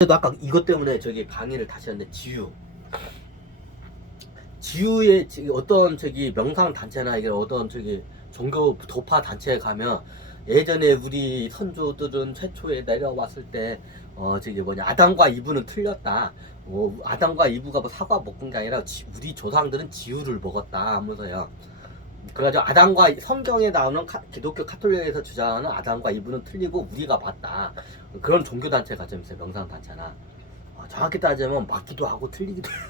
그래도 아까 이것 때문에 저기 강의를 다시 했는데 지유의 어떤 저기 명상 단체나 이게 어떤 저기 종교 도파 단체에 가면 예전에 우리 선조들은 최초에 내려왔을 때 저기 뭐냐 아담과 이브는 틀렸다. 아담과 이브가 뭐 사과 먹은 게 아니라 우리 조상들은 지유를 먹었다 하면서요. 그래가지고 아담과 성경에 나오는 기독교 카톨릭에서 주장하는 아담과 이브는 틀리고 우리가 맞다. 그런 종교 단체가 좀 있어요. 명상 단체나. 정확히 따지면 맞기도 하고 틀리기도 해요.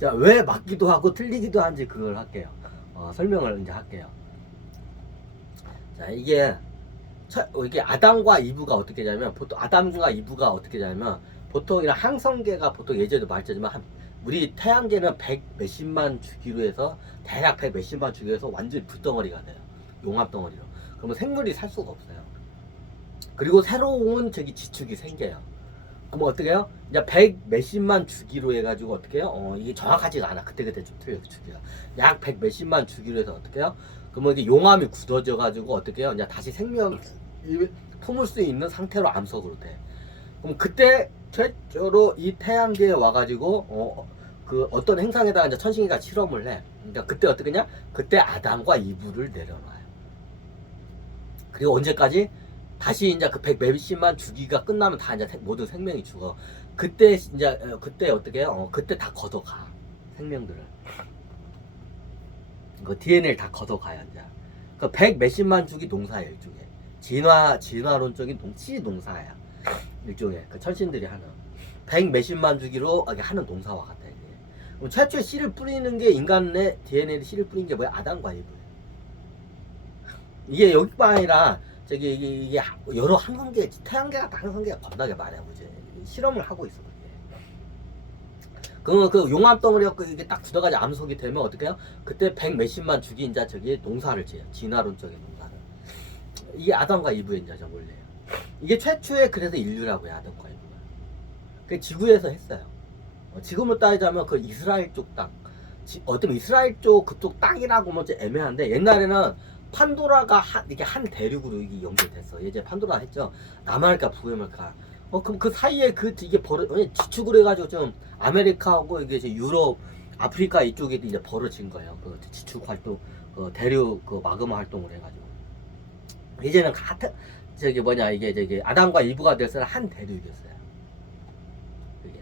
자, 왜 맞기도 하고 틀리기도 한지 그걸 할게요. 설명을 이제 할게요. 자, 이게 아담과 이브가 어떻게 되냐면, 보통 아담과 이브가 어떻게 되냐면, 보통 이런 항성계가 보통 예전에도 말했지만, 우리 태양계는 100 몇십만 주기로 해서, 대략 100 몇십만 주기로 해서 완전히 불덩어리가 돼요. 용암덩어리로. 그러면 생물이 살 수가 없어요. 그리고 새로운 지축이 생겨요. 그럼 어떻게 해요? 이제 100 몇십만 주기로 해가지고 어떻게 해요? 이게 정확하지가 않아. 그때그때 좀 틀려요, 주기가. 약 100 몇십만 주기로 해서 어떻게 해요? 그러면 이게 용암이 굳어져가지고 어떻게 해요? 이제 다시 생명을 품을 수 있는 상태로 암석으로 돼. 그럼 그때 최초로 이 태양계에 와가지고, 그 어떤 행성에다가 이제 천신기가 실험을 해. 그러니까 그때 어떻게 냐 그때 아담과 이브를 내려놔요. 그리고 언제까지? 다시 이제 그 100 몇십만 주기가 끝나면 다 이제 모든 생명이 죽어. 그때 이제 그때 어떻게 해요? 그때 다 걷어가 생명들을. 그 DNA를 다 걷어가야 이제. 그 100 몇십만 주기 농사예요 일종의. 진화론적인 농사야 일종의. 그 천신들이 하는 100 몇십만 주기로 하는 농사와 같아 이게. 그럼 최초에 씨를 뿌리는 게 인간의 DNA를 씨를 뿌린 게 뭐야? 아담과 이브예요. 이게 여기뿐 아니라 이게 여러 항성계, 태양계 같은 항성계가 겁나게 많아요. 이제 실험을 하고 있어. 그 용암 덩어리가 이게 딱 굳어가지고 암석이 되면 어떻게 해요? 그때 100 몇십만 주기 이제 저기 농사를 지어요. 진화론적인 농사를. 이게 아담과 이브의 이제 원래예요. 이게 최초의 그래서 인류라고 해요. 아담과 이브가. 그 지구에서 했어요. 지금으로 따지자면 그 이스라엘 쪽 땅. 어떤 이스라엘 쪽 그쪽 땅이라고 하면 좀 애매한데 옛날에는 판도라가 이게 한 대륙으로 이게 연결됐어. 예전에 판도라 했죠. 남아메리카, 북아메리카. 그럼 그 사이에 이게 지축을 해가지고 좀 아메리카하고 이게 이제 유럽, 아프리카 이쪽에 이제 벌어진 거예요. 그 지축 활동, 그 대륙 그 마그마 활동을 해가지고. 이제는 같은 이게 아담과 이브가 돼서 한 대륙이었어요. 그게.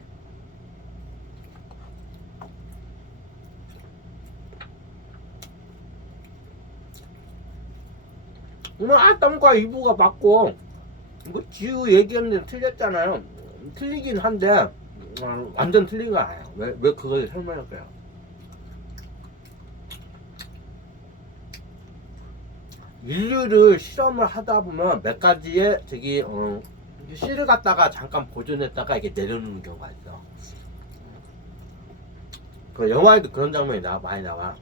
아담과 이브가 맞고. 뭐 지우 얘기했는데 틀렸잖아요. 틀리긴 한데 완전 틀린 거 아니에요. 왜 그걸 설명할까요? 인류를 실험을 하다 보면 몇 가지의 씨를 갖다가 잠깐 보존했다가 이게 내려놓는 경우가 있어. 그 영화에도 그런 장면이 많이 나와.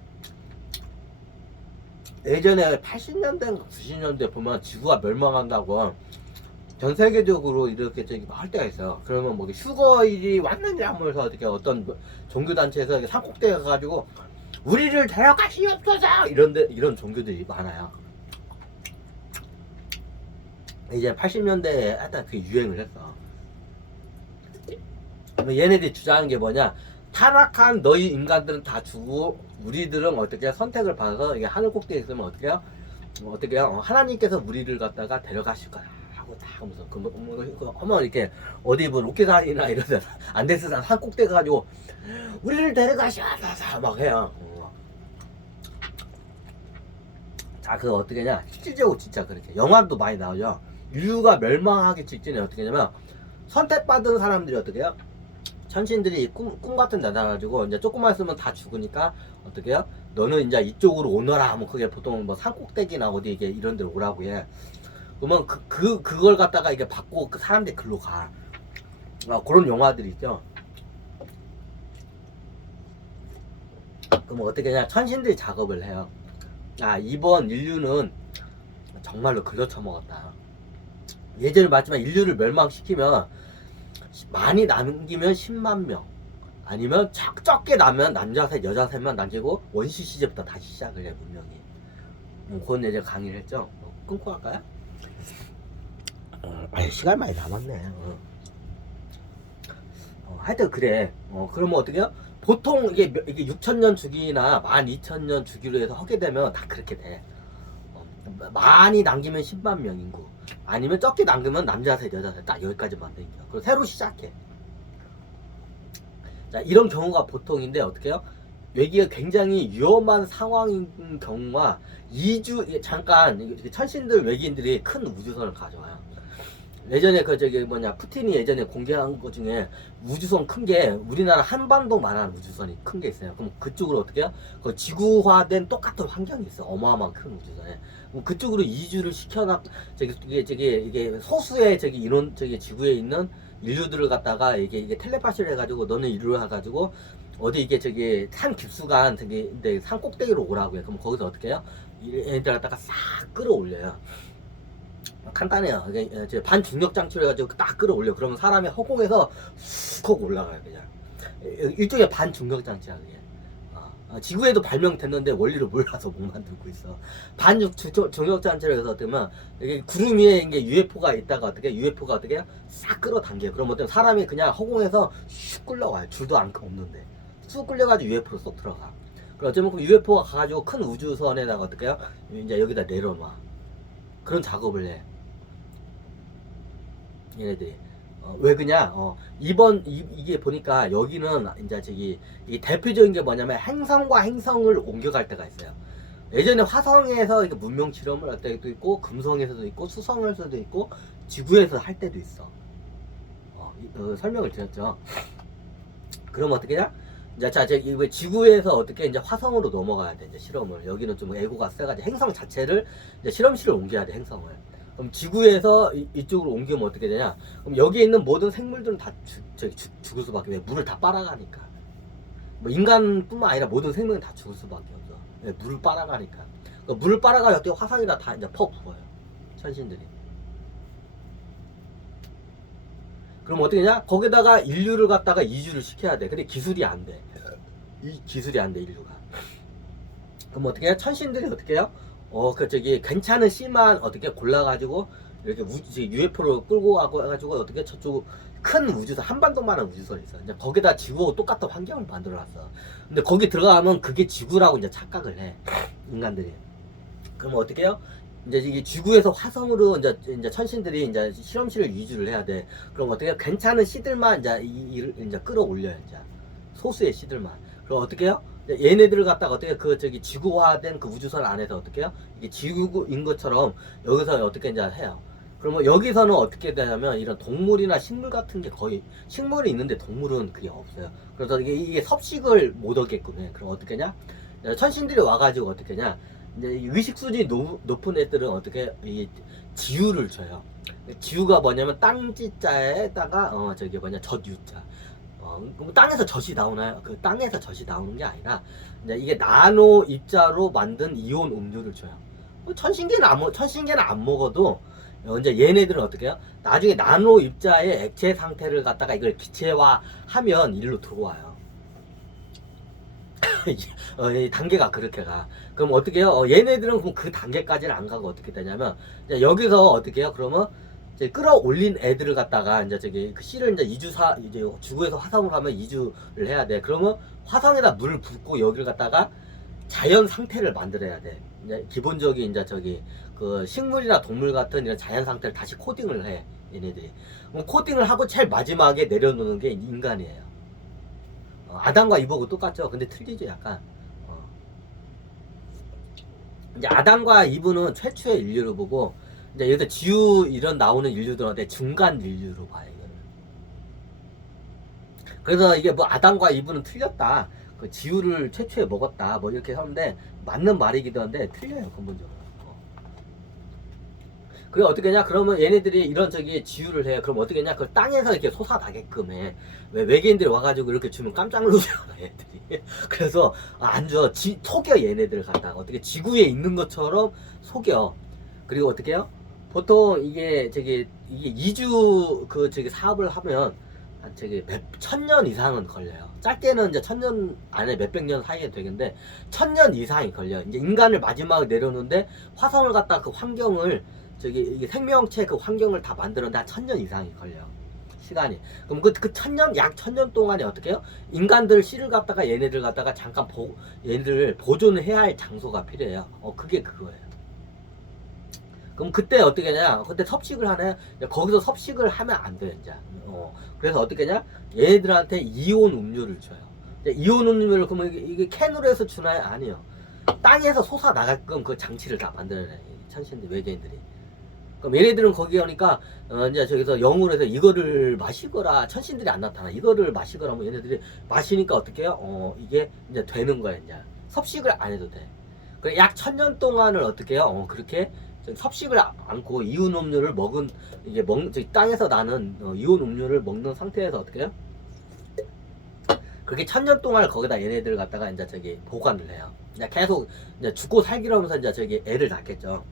예전에 80년대, 90년대 보면 지구가 멸망한다고 전 세계적으로 이렇게 할 때가 있어요. 그러면 뭐 휴거일이 왔느냐 하면서 어떻게 어떤 종교단체에서 산꼭대에 가가지고 우리를 데려가시옵소서 이런 종교들이 많아요. 이제 80년대에 하여튼 그게 유행을 했어. 얘네들이 주장하는 게 뭐냐? 타락한 너희 인간들은 다 죽고 우리들은 어떻게 선택을 받아서 이게 하늘 꼭대기에 있으면 어떻게 해요? 하나님께서 우리를 갖다가 데려가실 거야. 다 하면서 한번 이렇게 어디 뭐 로켓산이나 이런 데 안데스산 산 꼭대기 가지고 우리를 데려가셔서 막 해요. 자, 그거 어떻게 냐 실질적으로 진짜 그렇게 영화도 많이 나오죠. 인류가 멸망하기 직전에 어떻게 하냐면 선택받은 사람들이 어떻게 해요? 천신들이 꿈 같은 데다 가지고 이제 조금만 있으면 다 죽으니까 어떻게 해요? 너는 이제 이쪽으로 오너라 하면 그게 보통 뭐 산 꼭대기나 어디 이게 이런 데로 오라고 해. 그러면 그걸 갖다가 이게 받고 그 사람들이 글로 가. 그런 영화들이 있죠. 그럼 어떻게 하냐? 천신들이 작업을 해요. 이번 인류는 정말로 글러쳐먹었다. 예전에 말했지만 인류를 멸망시키면 많이 남기면 10만 명. 아니면 적게 나면 남자 셋, 여자 셋만 남기고 원시 시제부터 다시 시작을 해, 분명히. 그건 이제 강의를 했죠. 끊고 할까요? 시간 많이 남았네. 하여튼 그래. 그러면 어떻게 해요? 보통 이게 6,000년 주기나 12,000년 주기로 해서 하게 되면 다 그렇게 돼. 많이 남기면 10만 명 인구. 아니면 적게 남기면 남자 셋, 여자 셋. 딱 여기까지만 남겨. 그리고 새로 시작해. 자, 이런 경우가 보통인데 어떻게 해요? 여기가 굉장히 위험한 상황인 경우가 2주, 잠깐, 천신들 외계인들이 큰 우주선을 가져와요. 예전에 푸틴이 예전에 공개한 것 중에 우주선 큰 게 우리나라 한반도만한 우주선이 큰 게 있어요. 그럼 그쪽으로 어떻게 해요? 그 지구화된 똑같은 환경이 있어. 어마어마한 큰 우주선에. 그럼 그쪽으로 이주를 시켜놨, 이게 소수의 인원, 지구에 있는 인류들을 갖다가 이게 텔레파시를 해가지고 너는 이루를 해가지고 어디 산 깊숙한 산 꼭대기로 오라고 해. 그럼 거기서 어떻게 해요? 얘네들 갖다가 싹 끌어올려요. 간단해요. 이게 반중력 장치로 해가지고 딱 끌어올려. 그러면 사람이 허공에서 쑥 하고 올라가요. 그냥 일종의 반중력 장치야 그게. 지구에도 발명됐는데 원리를 몰라서 못 만들고 있어. 반중력 장치로 해서 어떻게 보면 이게 구름 위에 이게 UFO가 있다가 UFO가 어떻게 해요? 싹 끌어당겨요. 그럼 어떤 사람이 그냥 허공에서 슉 끌려와요. 줄도 없는데 쑥 끌려가지고 UFO로 쏙 들어가. 그럼 어쩌면 그 UFO가 가가지고 큰 우주선에다가 어떻게 해요? 이제 여기다 내려놔. 그런 작업을 해. 얘네들이. 왜 그냥, 이게 보니까 여기는 이제 이 대표적인 게 뭐냐면 행성과 행성을 옮겨갈 때가 있어요. 예전에 화성에서 이렇게 문명 실험을 할 때도 있고, 금성에서도 있고, 수성에서도 있고, 지구에서 할 때도 있어. 설명을 드렸죠. 그럼 어떻게 해야? 이제 지구에서 어떻게 이제 화성으로 넘어가야 돼, 이제 실험을. 여기는 좀 에고가 세가지고 행성 자체를 이제 실험실을 옮겨야 돼, 행성을. 그럼 지구에서 이쪽으로 옮기면 어떻게 되냐? 그럼 여기에 있는 모든 생물들은 다 죽을 수밖에. 왜? 물을 다 빨아가니까. 뭐 인간뿐만 아니라 모든 생명은 다 죽을 수밖에 없어. 왜? 물을 빨아가니까. 그러니까 물을 빨아가 어떻게 화성에다 다 이제 퍼부어요. 천신들이. 그럼 어떻게 되냐? 거기다가 인류를 갖다가 이주를 시켜야 돼. 근데 기술이 안 돼. 이 기술이 안 돼, 인류가. 그럼 어떻게 해요? 천신들이 어떻게 해요? 괜찮은 씨만 어떻게 골라가지고 이렇게 UFO로 끌고 가가지고 어떻게 저쪽 큰 우주선, 한반도만한 우주선이 있어. 이제 거기다 지구하고 똑같은 환경을 만들어놨어. 근데 거기 들어가면 그게 지구라고 이제 착각을 해, 인간들이. 그럼 어떻게 해요? 이제 이게 지구에서 화성으로 이제 천신들이 이제 실험실을 위주를 해야 돼. 그럼 어떻게 해요? 괜찮은 씨들만 이제 끌어올려요, 이제. 소수의 씨들만. 그럼 어떻게 해요? 얘네들을 갖다가 어떻게 지구화된 그 우주선 안에서 어떻게 해요? 이게 지구인 것처럼 여기서 어떻게 이제 해요. 그러면 여기서는 어떻게 되냐면 이런 동물이나 식물 같은 게 거의, 식물이 있는데 동물은 그게 없어요. 그래서 이게 섭식을 못 얻게끔 해. 그럼 어떻게 하냐? 천신들이 와가지고 어떻게 하냐? 이제 위식 수준이 높은 애들은 어떻게 이 지우를 줘요. 지우가 뭐냐면 땅지자에다가 젖유자. 그럼 땅에서 젖이 나오나요? 그 땅에서 젖이 나오는 게 아니라 이제 이게 나노 입자로 만든 이온 음료를 줘요. 천신계는 안 먹어도 이제 얘네들은 어떻게 해요? 나중에 나노 입자의 액체 상태를 갖다가 이걸 기체화하면 일로 들어와요. 단계가 그렇게 가. 그럼 어떻게 해요? 얘네들은 그럼 그 단계까지는 안 가고 어떻게 되냐면 여기서 어떻게 해요? 그러면 끌어올린 애들을 갖다가 이제 그 씨를 이제 지구에서 화성으로 하면 이주를 해야 돼. 그러면 화성에다 물을 붓고 여기를 갖다가 자연 상태를 만들어야 돼. 이제 기본적인 그 식물이나 동물 같은 이런 자연 상태를 다시 코딩을 해, 얘네들이. 그럼 코딩을 하고 제일 마지막에 내려놓는 게 인간이에요. 아담과 이브하고 똑같죠. 근데 틀리죠, 약간. 이제 아담과 이브는 최초의 인류를 보고, 이제 여기서 지우 이런 나오는 인류들한테 중간 인류로 봐요, 이거는. 그래서 이게 뭐 아담과 이브는 틀렸다. 그 지우를 최초에 먹었다. 뭐 이렇게 하는데 맞는 말이기도 한데 틀려요, 근본적으로. 그래 어떻게 하냐? 그러면 얘네들이 이런 지우를 해. 그럼 어떻게 하냐? 그걸 땅에서 이렇게 솟아나게끔 해. 왜 외계인들이 와가지고 이렇게 주면 깜짝 놀라잖아, 얘들이. 그래서 안 줘. 속여, 얘네들을 갖다가 어떻게 지구에 있는 것처럼 속여. 그리고 어떻게 해요? 보통 이게 이주 사업을 하면 한 천년 이상은 걸려요. 짧게는 이제 1000년 안에 몇백 년 사이에 되겠는데 1000년 이상이 걸려. 이제 인간을 마지막에 내려놓는데 화성을 갖다 그 환경을 이게 생명체 그 환경을 다 만들었는데 한 1000년 이상이 걸려. 시간이. 그럼 그 천년, 약 천년 동안에 어떻게 해요? 인간들 씨를 갖다가 얘네들 갖다가 잠깐 얘네들 보존을 해야 할 장소가 필요해요. 그게 그거예요. 그럼 그때 어떻게 하냐? 그때 섭식을 하나요? 거기서 섭식을 하면 안 돼, 이제. 그래서 어떻게 하냐? 얘네들한테 이온 음료를 줘요. 이온 음료를 그러면 이게 캔으로 해서 주나요? 아니요. 땅에서 솟아 나가끔 그 장치를 다 만들어내. 천신들, 외계인들이. 그럼 얘네들은 거기 오니까, 이제 저기서 영으로 해서 이거를 마시거라. 천신들이 안 나타나. 이거를 마시거라. 뭐 얘네들이 마시니까 어떻게 해요? 이게 이제 되는 거야, 이제. 섭식을 안 해도 돼. 그래, 약 1000년 동안을 어떻게 해요? 그렇게 섭식을 않고 이온 음료를 먹은, 이게 저기 땅에서 나는 이온 음료를 먹는 상태에서 어떻게 해요? 그렇게 1000년 동안을 거기다 얘네들을 갖다가 이제 저기 보관을 해요. 이제 계속 이제 죽고 살기로 하면서 이제 저기 애를 낳겠죠.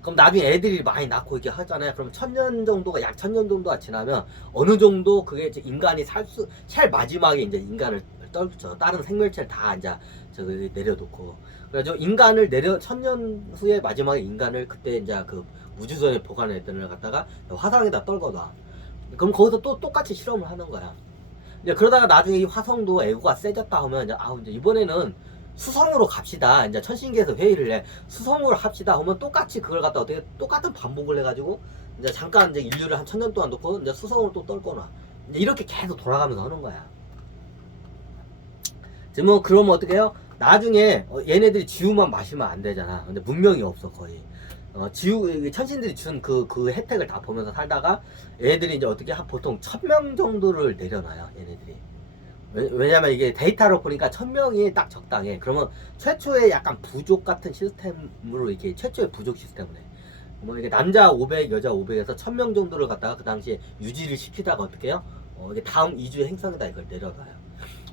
그럼 나중에 애들이 많이 낳고 이렇게 하잖아요. 그럼 1000년 정도가, 약 1000년 정도가 지나면 어느 정도 그게 이제 인간이 살 마지막에 이제 인간을 떨죠. 다른 생물체를 다 이제 저기 내려놓고. 그래서 인간을 1000년 후에 마지막에 인간을 그때 이제 그 우주선에 보관했던 걸 갖다가 화성에다 떨궈놔. 그럼 거기서 또 똑같이 실험을 하는 거야. 이제 그러다가 나중에 이 화성도 애고가 세졌다 하면 이제 이번에는 수성으로 갑시다. 이제 천신계에서 회의를 해. 수성으로 합시다 하면 똑같이 그걸 갖다 어떻게 똑같은 반복을 해가지고 이제 잠깐 이제 인류를 한 1000년 동안 놓고 이제 수성으로 또 떨거나 이제 이렇게 계속 돌아가면서 하는 거야. 지금 뭐 그러면 어떻게 해요? 나중에 얘네들이 지우만 마시면 안 되잖아. 근데 문명이 없어 거의. 천신들이 준 그 혜택을 다 보면서 살다가 얘네들이 이제 어떻게 보통 1000명 정도를 내려놔요. 얘네들이. 왜냐면 이게 데이터로 보니까 1000명이 딱 적당해. 그러면 최초의 약간 부족 같은 시스템으로 이렇게 최초의 부족 시스템을 해. 뭐 이게 남자 500, 여자 500에서 1000명 정도를 갖다가 그 당시에 유지를 시키다가 어떻게 해요? 이게 다음 2주 행성에다 이걸 내려놔요.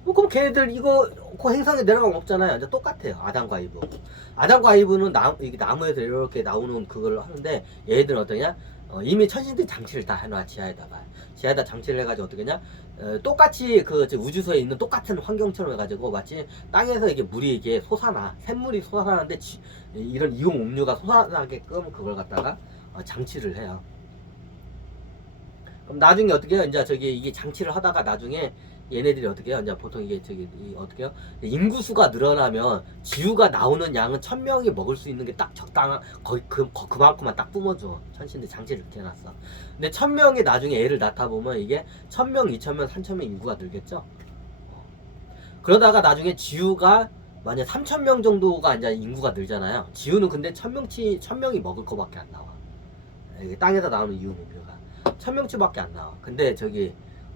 그럼 걔네들 이거 그 행성에 내려가면 없잖아요. 이제 똑같아요. 아담과 이브. 아담과 이브는 이게 나무에서 이렇게 나오는 그걸 하는데 얘들은 어떠냐? 이미 천신들 장치를 다 해놔. 지하에다 장치를 해가지고 어떻게 냐 똑같이 그 우주소에 있는 똑같은 환경처럼 해가지고 마치 땅에서 이게 물이 이게 샘물이 솟아나는데 이런 이온 음료가 솟아나게끔 그걸 갖다가 장치를 해요. 그럼 나중에 어떻게 해요? 이제 저기 이게 장치를 하다가 나중에 얘네들이 어떻게 해요? 이제 보통 이게 어떻게 해요? 인구수가 늘어나면 지우가 나오는 양은 1000명이 먹을 수 있는 게 딱 적당한 거의 그만큼만 딱 뿜어줘. 천신들 장치를 이렇게 해놨어. 근데 1000명이 나중에 애를 낳다 보면 이게 1000명, 2000명, 3000명 인구가 늘겠죠? 그러다가 나중에 지우가 만약 3000명 정도가 이제 인구가 늘잖아요. 지우는 근데 1000명이 먹을 거밖에 안 나와. 땅에서 나오는 이온 음료가 1000명치밖에 안 나와. 근데 저기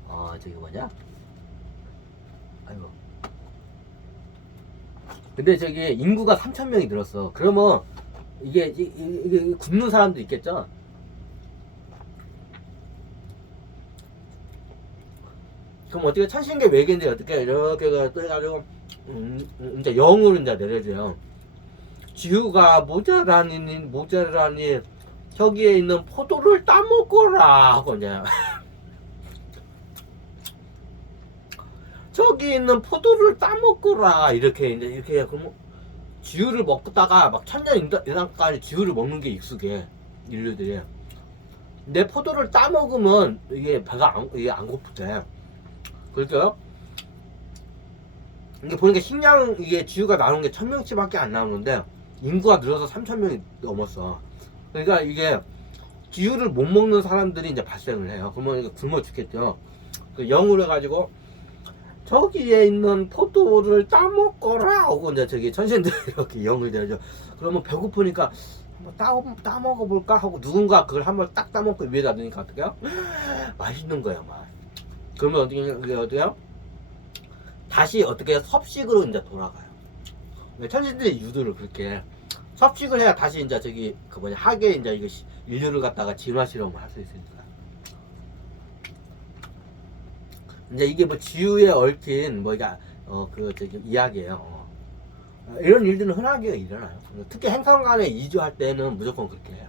뭐냐? 아이고. 근데 저기 인구가 3000명이 늘었어. 그러면 이게 굶는 사람도 있겠죠? 그럼 어떻게 천신계 외계인들이 어떻게 이렇게 해가지고 이제 영으로 이제 내려줘요. 지우가 모자라니 저기에 있는 포도를 따먹거라 하고 이제 저기 있는 포도를 따먹거라 이렇게 이렇게 그러면 지우를 먹다가 막 1000년 이상까지 지우를 먹는 게 익숙해 인류들이. 내 포도를 따먹으면 이게 배가 이게 안 고프대. 그렇죠? 이게 보니까 식량 이게 지우가 나오는 게 1000명치밖에 안 나오는데 인구가 늘어서 3000명이 넘었어. 그러니까 이게 지우를 못 먹는 사람들이 이제 발생을 해요. 그러면 이게 굶어 죽겠죠. 그 영으로 해가지고 저기에 있는 포도를 따먹거라 하고 이제 저기 천신들 이렇게 영을 내죠. 그러면 배고프니까 한번 따먹어볼까 하고 누군가 그걸 한번 딱 따먹고 위에다 넣으니까 어떡해요? 맛있는 거야 막. 그러면 어떻게요? 다시 어떻게 섭식으로 이제 돌아가요. 천신들이 유도를 그렇게 섭식을 해야 다시 이제 저기 하게 이제 이거 인류를 갖다가 진화 실험을 할 수 있으니까. 이제 이게 뭐 지우에 얽힌 이야기예요. 이런 일들은 흔하게 일어나요. 특히 행성 간에 이주할 때는 무조건 그렇게 해요.